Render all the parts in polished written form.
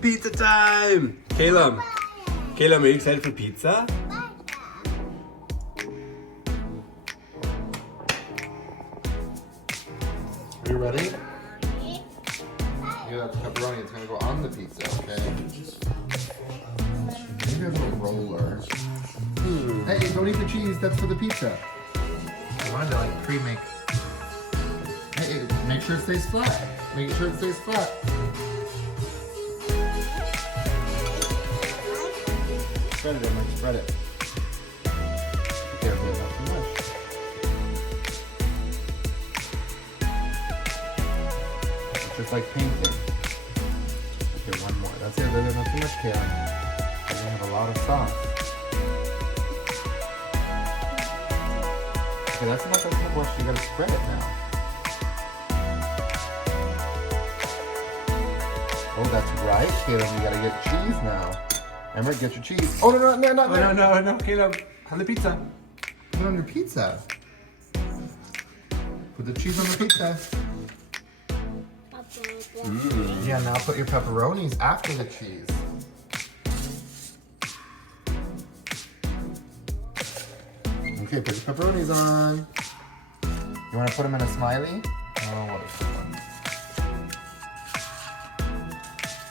Pizza time! Caleb, are you excited for pizza? Are you ready? Yeah, that's pepperoni. It's gonna go on the pizza, okay? Maybe a little roller. Hey, don't eat the cheese. That's for the pizza. I wanted to like pre-make. Hey, make sure it stays flat. Make sure it stays flat. Spread it, Emily. Spread it. Be careful, not too much. It's just like painting. Okay, one more. That's it. There's not too much, Kaylin. We're gonna have a lot of sauce. Okay, that's enough. That's enough. Watch, you gotta spread it now. Oh, that's right, Kaylin. You gotta get cheese now. Emmerich, get your cheese. Oh, no, No, Caleb. On the pizza. Put it on your pizza. Put the cheese on the pizza. Yeah, now put your pepperonis after the cheese. Okay, put your pepperonis on. You want to put them in a smiley? Oh, what is this one?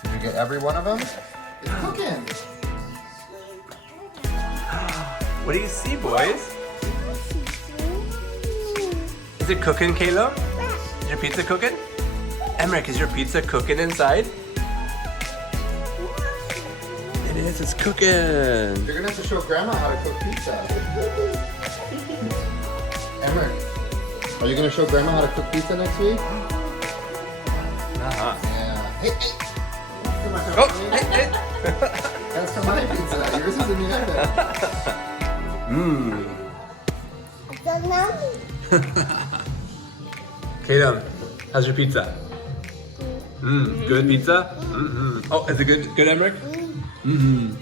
Did you get every one of them? It's cooking. What do you see, boys? Is it cooking, Caleb? Is your pizza cooking? Emmerich, is your pizza cooking inside? It is, it's cooking. You're gonna have to show Grandma how to cook pizza. Emmerich, are you gonna show Grandma how to cook pizza next week? Uh-huh. Yeah. Hey, hey. Oh, hey. That's for my pizza. Yours is in the oven. Caleb, how's your pizza? Good pizza? Oh, is it good, Emmerich? Can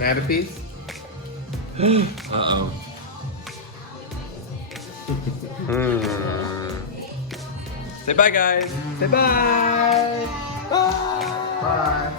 I have a piece? Uh-oh. Say bye, guys. Say bye. Bye.